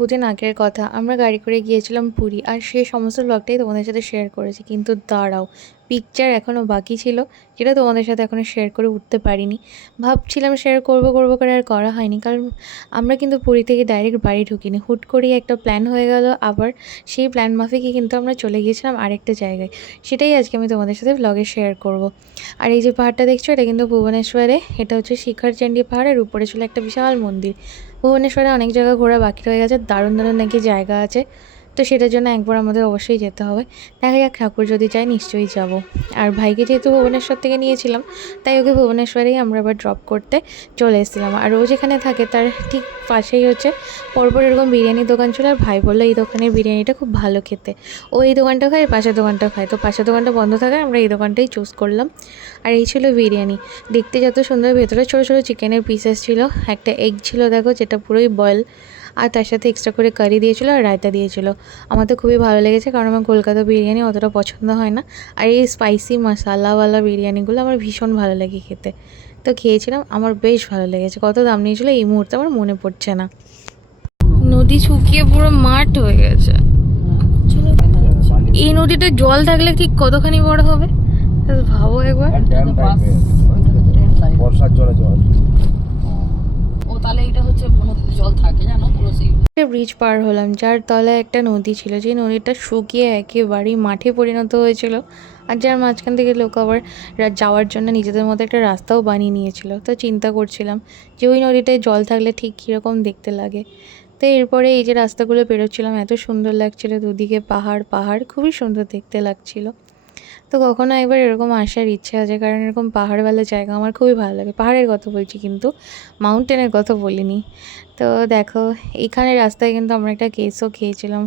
বহুদিন আগের কথা, আমরা গাড়ি করে গিয়েছিলাম পুরী, আর সেই সমস্ত ব্লগটাই তোমাদের সাথে শেয়ার করেছি। কিন্তু দাঁড়াও, পিকচার এখনও বাকি ছিল, যেটা তোমাদের সাথে এখনও শেয়ার করে উঠতে পারিনি। ভাবছিলাম শেয়ার করবো করে, আর করা হয়নি। কারণ আমরা কিন্তু পুরী থেকে ডাইরেক্ট বাড়ি ঢুকিনি, হুট করেই একটা প্ল্যান হয়ে গেল। আবার সেই প্ল্যান মাফিকই কিন্তু আমরা চলে গিয়েছিলাম আরেকটা জায়গায়। সেটাই আজকে আমি তোমাদের সাথে ব্লগে শেয়ার করব। আর এই যে পাহাড়টা দেখছো, এটা কিন্তু ভুবনেশ্বরে, এটা হচ্ছে শিখর চণ্ডী পাহাড়ের উপরে ছিল একটা বিশাল মন্দির। ভুবনেশ্বরে অনেক জায়গা ঘোরা বাকি রয়ে গেছে, দারুণ দারুণ নাকি জায়গা আছে। তো সেটার জন্য একবার আমাদের অবশ্যই যেতে হবে। দেখা যাক, ঠাকুর যদি চাই নিশ্চয়ই যাব। আর ভাইকে যেহেতু ভুবনেশ্বর থেকে নিয়েছিলাম, তাই ওকে ভুবনেশ্বরেই আমরা আবার ড্রপ করতে চলে এসেছিলাম। আর ও যেখানে থাকে তার ঠিক পাশেই হচ্ছে পরপর এরকম বিরিয়ানির দোকান ছিল। আর ভাই বললো এই দোকানের বিরিয়ানিটা খুব ভালো খেতে। ও এই দোকানটা খায়, পাশের দোকানটা খায়। তো পাশের দোকানটা বন্ধ থাকায় আমরা এই দোকানটাই চুজ করলাম। আর এই ছিল বিরিয়ানি। দেখতে যত সুন্দর, ভেতরে ছোটো ছোটো চিকেনের পিসেস ছিল, একটা এগ ছিল দেখো, যেটা পুরোই বয়েল। আর তার সাথে এক্সট্রা করে কারি দিয়েছিলো আর রায়তা দিয়েছিলো। আমার তো খুবই ভালো লেগেছে, কারণ আমার কলকাতা বিরিয়ানি অতটা পছন্দ হয় না। আর এই স্পাইসি মশালাওয়ালা বিরিয়ানিগুলো আমার ভীষণ ভালো লাগে খেতে। তো খেয়েছিলাম, আমার বেশ ভালো লেগেছে। কত দাম নিয়েছিল এই মুহূর্তে আমার মনে পড়ছে না। নদী শুকিয়ে পুরো মাঠ হয়ে গেছে। এই নদীতে জল থাকলে ঠিক কতখানি বড় হবে ভাবো একবার। বর্ষার জলে জল। ও তাহলে এটা হচ্ছে নদীতে জল থাকে জানো পুরো সেই ব্রিজ পার হলাম, যার তলায় একটা নদী ছিল, যে নদীটা শুকিয়ে একেবারেই মাঠে পরিণত হয়েছিল। আর যার মাঝখান থেকে লোক আবার যাওয়ার জন্য নিজেদের মতো একটা রাস্তাও বানিয়ে নিয়েছিল। তো চিন্তা করছিলাম যে ওই নদীটায় জল থাকলে ঠিক কীরকম দেখতে লাগে। তো এরপরে এই যে রাস্তাগুলো বেরোচ্ছিলাম, এত সুন্দর লাগছিল, দুদিকে পাহাড় পাহাড়, খুবই সুন্দর দেখতে লাগছিল। তো কখনো একবার এরকম আসার ইচ্ছে আছে, কারণ এরকম পাহাড়ওয়ালা জায়গা আমার খুবই ভালো লাগে। পাহাড়ের কথা বলছি, কিন্তু মাউন্টেনের কথা বলিনি। তো দেখো, এইখানে রাস্তায় কিন্তু আমরা একটা কেসও খেয়েছিলাম।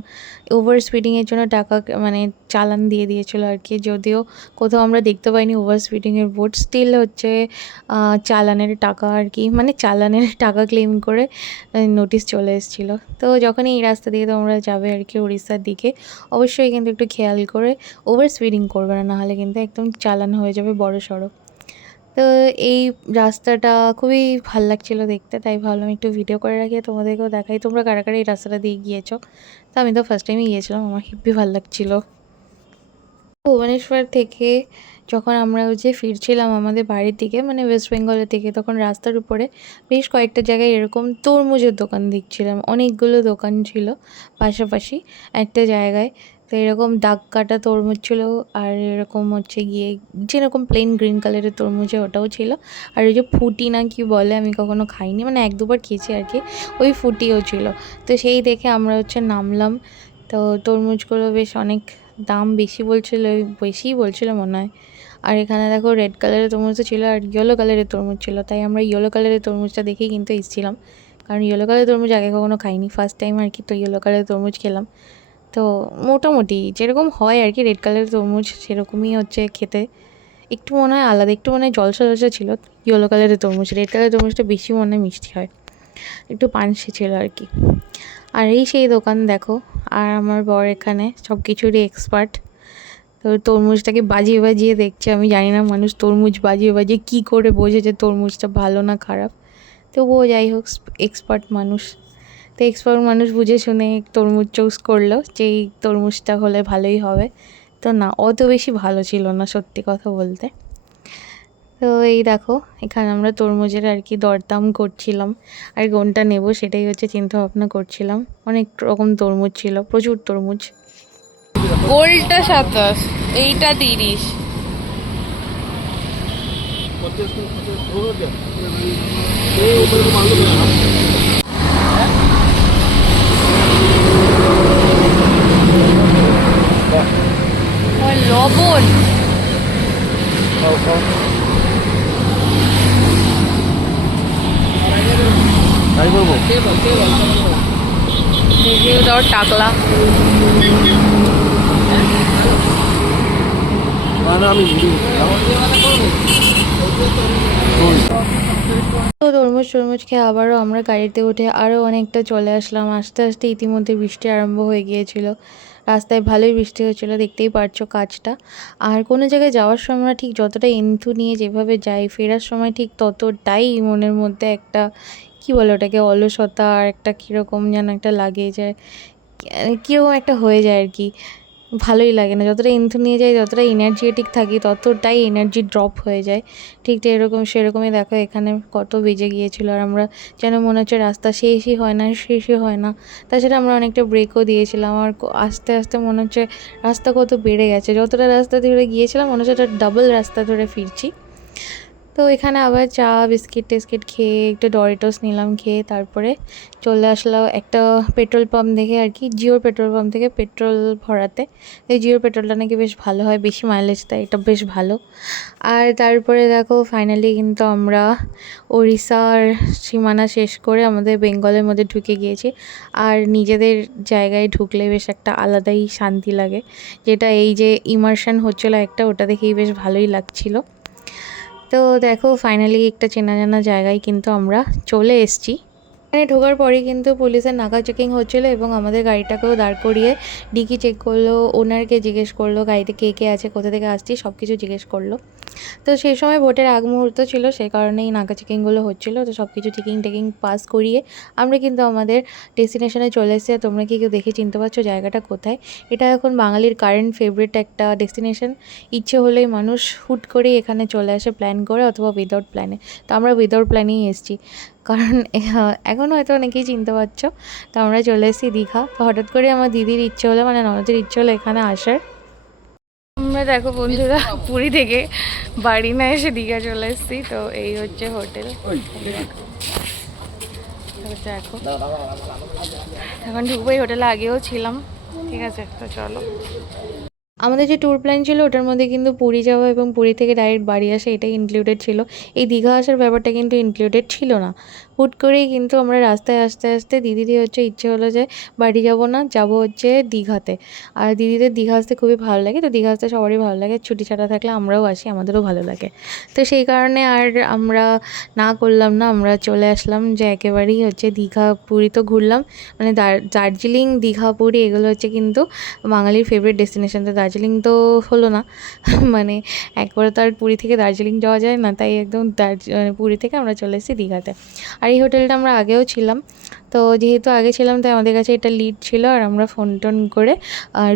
ওভার স্পিডিংয়ের জন্য টাকা মানে চালান দিয়ে দিয়েছিলো আর কি। যদিও কোথাও আমরা দেখতে পাইনি ওভার স্পিডিংয়ের বোর্ড, স্টিল হচ্ছে চালানের টাকা আর কি, মানে চালানের টাকা ক্লেম করে নোটিশ চলে এসেছিলো। তো যখন এই রাস্তা দিয়ে তোমরা যাবে আর কি উড়িষ্যার দিকে, অবশ্যই কিন্তু একটু খেয়াল করে ওভার স্পিডিং করবে না, নাহলে কিন্তু একদম চালান হয়ে যাবে বড় সড়ো। তো এই রাস্তাটা খুবই ভাল লাগছিলো দেখতে, তাই ভাবলাম একটু ভিডিও করে রাখি, তোমাদেরকেও দেখাই। তোমরা কারা কারা এই রাস্তাটা দিয়ে গিয়েছো? তো আমি তো ফার্স্ট টাইমই গিয়েছিলাম, আমার হেব্বি ভাল লাগছিলো। ভুবনেশ্বর থেকে যখন আমরা ওই যে ফিরছিলাম আমাদের বাড়ির দিকে, মানে ওয়েস্ট বেঙ্গলের দিকে, তখন রাস্তার উপরে বেশ কয়েকটা জায়গায় এরকম তরমুজের দোকান দেখছিলাম। অনেকগুলো দোকান ছিল পাশাপাশি একটা জায়গায়। তো এরকম দাগ কাটা তরমুজ ছিল, আর এরকম হচ্ছে গিয়ে যেরকম প্লেন গ্রিন কালারের তরমুজ ওটাও ছিল। আর ওই যে ফুটি না কি বলে, আমি কখনো খাইনি, মানে এক দুবার খেয়েছি আর কি, ওই ফুটিও ছিল। তো সেই দেখে আমরা হচ্ছে নামলাম। তো তরমুজগুলো বেশ অনেক দাম বেশিই বলছিল মনে হয়। আর এখানে দেখো রেড কালারের তরমুজটা ছিল, আর ইয়েলো কালারের তরমুজ ছিল, তাই আমরা ইয়েলো কালারের তরমুজটা দেখেই কিন্তু এসেছিলাম। কারণ ইয়েলো কালারের তরমুজ আগে কখনো খাইনি, ফার্স্ট টাইম আর কি। তো ইয়েলো কালারের তরমুজ খেলাম। তো মোটামুটি যেরকম হয় আর কি রেড কালারের তরমুজ, সেরকমই হচ্ছে খেতে। একটু মনে হয় আলাদা, একটু মনে হয় জলসা জলসা ছিল ইয়েলো কালারের তরমুজ। রেড কালারের তরমুজটা বেশি মনে হয় মিষ্টি হয়, একটু পানসে ছিল আর কি। আর এই সেই দোকান দেখো। আর আমার বর এখানে সব কিছুরই এক্সপার্ট। তো তরমুজটাকে বাজিয়ে বাজিয়ে দেখছে। আমি জানি না মানুষ তরমুজ বাজিয়ে বাজিয়ে কী করে বোঝে যে তরমুজটা ভালো না খারাপ। তবুও যাই হোক, এক্সপার্ট মানুষ। তো এক্সপার্ট মানুষ বুঝে শুনে তরমুজ চুজ করলো যে এই তরমুজটা হলে ভালোই হবে। তো না, অত বেশি ভালো ছিল না সত্যি কথা বলতে। তো এই দেখো, এখানে আমরা তরমুজের আর কি দরদাম করছিলাম, আর কোনটা নেব সেটাই হচ্ছে চিন্তা ভাবনা করছিলাম। অনেক রকম তরমুজ ছিল, প্রচুর তরমুজ। গোলটা 27, এইটা 30। লবণ তাই বলবো। রিভিউ দাও টাকলা। তো তরমুজ খেয়ে আবারও আমরা গাড়িতে উঠে আরও অনেকটা চলে আসলাম। আস্তে আস্তে ইতিমধ্যে বৃষ্টি আরম্ভ হয়ে গিয়েছিল, রাস্তায় ভালোই বৃষ্টি হচ্ছিল, দেখতেই পারছো কাজটা। আর কোনো জায়গায় যাওয়ার সময় ঠিক যতটা এন্থু নিয়ে যেভাবে যাই, ফেরার সময় ঠিক ততটাই মনের মধ্যে একটা কী বলে ওটাকে, অলসতা আর একটা কীরকম যেন একটা লাগে যায়, কীরকম একটা হয়ে যায় আর কি, ভালোই লাগে না। যতটা ইনথু নিয়ে যাই, যতটা এনার্জেটিক থাকি, ততটাই এনার্জি ড্রপ হয়ে যায়। ঠিক এরকম সেরকমই দেখো এখানে কত বেজে গিয়েছিলো, আর আমরা যেন মনে হচ্ছে রাস্তা শেষই হয় না, শেষই হয় না। তাছাড়া আমরা অনেকটা ব্রেকও দিয়েছিলাম, আর আস্তে আস্তে মনে হচ্ছে রাস্তা কত বেড়ে গেছে। যতটা রাস্তা ধরে গিয়েছিলাম মনে হচ্ছে একটা ডাবল রাস্তা ধরে ফিরছি। তো এখানে আবার চা বিস্কিট টিস্কিট খেয়ে একটু ডরিটোস নিলাম, খেয়ে তারপরে চলে আসলাম একটা পেট্রোল পাম্প দেখে আর কি, জিওর পেট্রোল পাম্প থেকে পেট্রোল ভরাতে। এই জিওর পেট্রোলটা নাকি বেশ ভালো হয়, বেশি মাইলেজ দেয়, এটা বেশ ভালো। আর তারপরে দেখো ফাইনালি কিন্তু আমরা ওড়িশার সীমানা শেষ করে আমাদের বেঙ্গলের মধ্যে ঢুকে গিয়েছি। আর নিজেদের জায়গায় ঢুকলে বেশ একটা আলাদাই শান্তি লাগে, যেটা এই যে ইমার্শন হচ্ছিলো একটা, ওটা দেখেই বেশ ভালোই লাগছিলো। তো দেখো ফাইনালি একটা চেনা জানা জায়গায় কিন্তু আমরা চলে এসেছি। এখানে ঢোকার পরেই কিন্তু পুলিশের নাকা চেকিং হচ্ছিলো, এবং আমাদের গাড়িটাকেও দাঁড় করিয়ে ডিকি চেক করলো, ওনারকে জিজ্ঞেস করলো গাড়িতে কে কে আছে, কোথা থেকে আসছি, সব কিছু জিজ্ঞেস করলো। তো সেই সময় ভোটের আগ মুহূর্ত ছিল, সেই কারণেই নাকা চেকিংগুলো হচ্ছিলো। তো সব কিছু টেকিং পাস করিয়ে আমরা কিন্তু আমাদের ডেস্টিনেশনে চলে এসেছি। তোমরা কি কেউ দেখে চিনতে পারছো জায়গাটা কোথায়? এটা এখন বাঙালির কারেন্ট ফেভারিট একটা ডেস্টিনেশন। ইচ্ছে হলেই মানুষ হুট করেই এখানে চলে আসে প্ল্যান করে, অথবা উইদাউট প্ল্যানে। তো আমরা উইদাউট প্ল্যানেই এসেছি, কারণ এখন হয়তো অনেকেই চিনতে পারছো। তো আমরা চলে এসেছি দীঘা। তো হঠাৎ করে আমার দিদির ইচ্ছে হলো, মানে ননদের ইচ্ছে হলো এখানে আসার। আমরা দেখো বন্ধুরা পুরী থেকে বাড়ি না এসে দীঘা চলে এসেছি। তো এই হচ্ছে হোটেল, দেখো এখন ঢুকবোই, হোটেলে আগেও ছিলাম। ঠিক আছে, তো চলো। আমাদের যে ট্যুর প্ল্যান ছিল ওটার মধ্যে কিন্তু পুরী যাওয়া এবং পুরী থেকে ডাইরেক্ট বাড়ি আসা এটাই ইনক্লুডেড ছিল। এই দীঘা আসার ব্যাপারটা কিন্তু ইনক্লুডেড ছিল না। হুট করেই কিন্তু আমরা রাস্তায় আসতে আসতে দিদিদের হচ্ছে ইচ্ছে হলো যে বাড়ি যাব না, যাব হচ্ছে দীঘাতে। আর দিদিদের দীঘা আসতে খুবই ভালো লাগে, তো দীঘা আসতে সবারই ভালো লাগে, ছুটি ছাটা থাকলে আমরাও আসি, আমাদেরও ভালো লাগে। তো সেই কারণে আর আমরা না করলাম না, আমরা চলে আসলাম যে একেবারেই হচ্ছে দীঘা পুরী তো ঘুরলাম, মানে দার্জিলিং দীঘা পুরী এগুলো হচ্ছে কিন্তু বাঙালির ফেভারিট ডেস্টিনেশন। তো দার্জিলিং তো হলো না মানে একবারে তো আর পুরী থেকে দার্জিলিং যাওয়া যায় না, তাই একদম পুরী থেকে আমরা চলে এসেছি দীঘাতে। আর এই হোটেলটা আমরা আগেও ছিলাম, তো যেহেতু আগে ছিলাম তাই আমাদের কাছে এটা লিড ছিল, আর আমরা ফোন টোন করে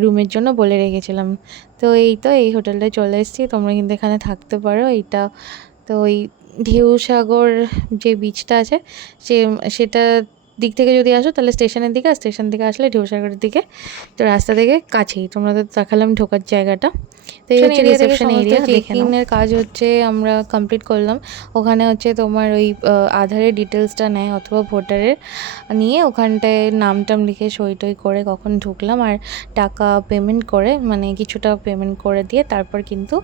রুমের জন্য বলে রেখেছিলাম। তো এই হোটেলটায় চলে এসেছি, তোমরা কিন্তু এখানে থাকতে পারো। এইটা তো ওই ঢেউসাগর যে বিচটা আছে সেটা দিক থেকে যদি আসো তাহলে স্টেশনের দিকে, আর স্টেশন থেকে আসলে ঢেউসাগরের দিকে, তো রাস্তা থেকে কাছেই। তোমরা তো দেখালাম ঢোকার জায়গাটা। তো এই হচ্ছে রিসেপশন এরিয়া, চেকিংয়ের কাজ হচ্ছে আমরা কমপ্লিট করলাম। ওখানে হচ্ছে তোমার ওই আধারের ডিটেলসটা নেয়, অথবা ভোটারের নিয়ে ওখানটায় নাম টাম লিখে সই টই করে কখন ঢুকলাম, আর টাকা পেমেন্ট করে, মানে কিছুটা পেমেন্ট করে দিয়ে তারপর কিন্তু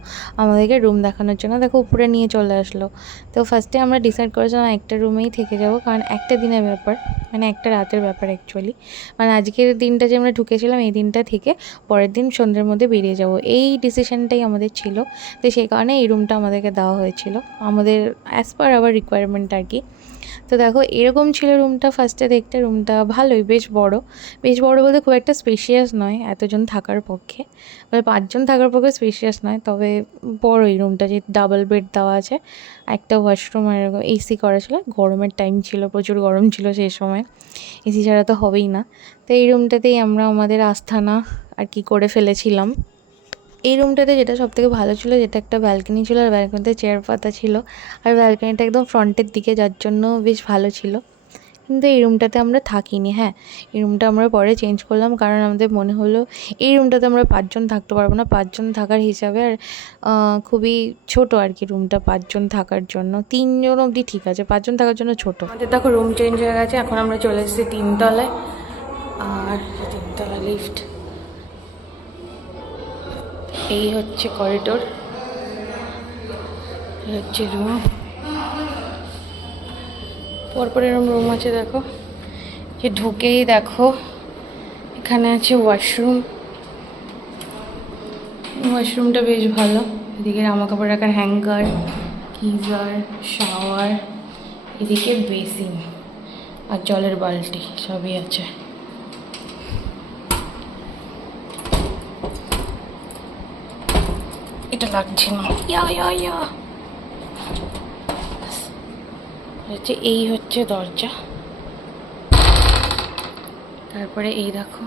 আমাদেরকে রুম দেখানোর জন্য দেখো উপরে নিয়ে চলে আসলো। তো ফার্স্টে আমরা ডিসাইড করেছিলাম একটা রুমেই থেকে যাব, কারণ একটা দিনের ব্যাপার, মানে একটা রাতের ব্যাপার অ্যাকচুয়ালি। মানে আজকের দিনটা যে আমরা ঢুকেছিলাম এই দিনটা থেকে পরের দিন সন্ধ্যের মধ্যে বেরিয়ে যাব, এই ডিসিশনটাই আমাদের ছিল। তো সেই কারণে এই রুমটা আমাদেরকে দেওয়া হয়েছিল, আমাদের অ্যাজ পার আওয়ার রিকোয়ারমেন্ট আর কি। তো দেখো এরকম ছিল রুমটা ফার্স্টে দেখতে। রুমটা ভালোই, বেশ বড় বলতে খুব একটা স্পেশিয়াস নয় এতজন থাকার পক্ষে, মানে 5 জন থাকার পক্ষে স্পেশিয়াস নয়, তবে বড়ই রুমটা, যে ডাবল বেড দেওয়া আছে, একটা ওয়াশরুম, আর এসি করা ছিল। গরমের টাইম ছিল, প্রচুর গরম ছিল সেই সময়, এসি ছাড়া তো হবেই না। তো এই রুমটাতেই আমরা আমাদের আস্থানা আর কি করে ফেলেছিলাম। এই রুমটাতে যেটা সবথেকে ভালো ছিল, যেটা একটা ব্যালকনি ছিল, আর ব্যালকনিতে চেয়ার পাতা ছিল, আর ব্যালকনিটা একদম ফ্রন্টের দিকে, যার জন্য বেশ ভালো ছিল। কিন্তু এই রুমটাতে আমরা থাকিনি। হ্যাঁ, এই রুমটা আমরা পরে চেঞ্জ করলাম, কারণ আমাদের মনে হলো এই রুমটাতে আমরা 5 জন থাকতে পারবো না, 5 জন থাকার হিসাবে, আর খুবই ছোট আর কি রুমটা 5 জন থাকার জন্য। 3 জন অবধি ঠিক আছে, 5 জন থাকার জন্য ছোট। আমাদের দেখো রুম চেঞ্জ হয়ে গেছে, এখন আমরা চলে এসেছি 3 তলায়, আর 3 তলা লিফট। এই হচ্ছে করিডোর, এই হচ্ছে রুম, পরপর এরকম রুম আছে। দেখো যে ঢুকেই দেখো এখানে আছে ওয়াশরুম, ওয়াশরুমটা বেশ ভালো। এদিকে জামা কাপড় রাখার হ্যাঙ্গার, গিজার, শাওয়ার, এদিকে বেসিন আর জলের বালতি সবই আছে। এটা লাগছে না, হচ্ছে এই হচ্ছে দরজা, তারপরে এই দেখো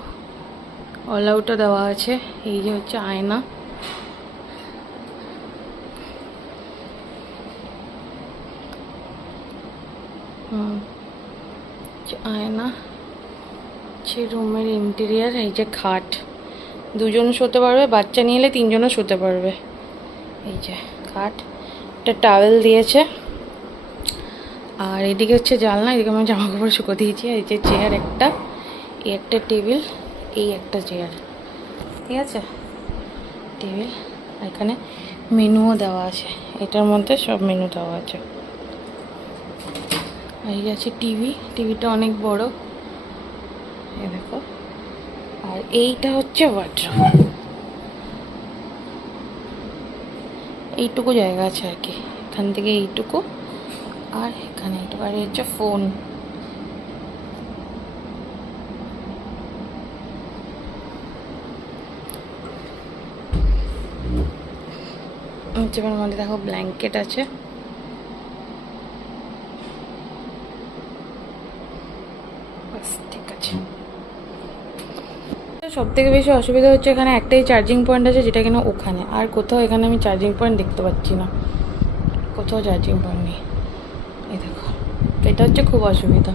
অল আউটও দেওয়া আছে। এই যে হচ্ছে আয়না, আয়না হচ্ছে রুমের ইন্টেরিয়ার। এই যে খাট, দুজন শুতে পারবে, বাচ্চা নিয়ে এলে তিনজনও শুতে পারবে। এই যে খাট, একটা টাওয়েল দিয়েছে। আর এদিকে হচ্ছে জানলা, এদিকে আমার জামা কাপড় শুকো দিয়েছি। এই যে চেয়ার একটা, এই একটা টেবিল, এই একটা চেয়ার, ঠিক আছে টেবিল। এখানে মেনুও দেওয়া আছে, এটার মধ্যে সব মেনু দেওয়া আছে। এই আছে টিভি, টিভিটা অনেক বড়, এই দেখো। আর এইটা হচ্ছে ওয়ার্ডরোব, এইটুকু জায়গা আছে আর কি, এখান থেকে এইটুকু আর এখানে এইটুকু। আর এই হচ্ছে ফোন, যেমন মধ্যে দেখো ব্ল্যাঙ্কেট আছে। বাস ঠিক আছে। সব থেকে বেশি অসুবিধা হচ্ছে এখানে একটাই চার্জিং পয়েন্ট আছে, যেটা কিনা ওখানে, আর কোথাও এখানে আমি চার্জিং পয়েন্ট দেখতে পাচ্ছি না, কোথাও চার্জিং পয়েন্ট নেই। এই দেখো, এটা হচ্ছে খুব অসুবিধা।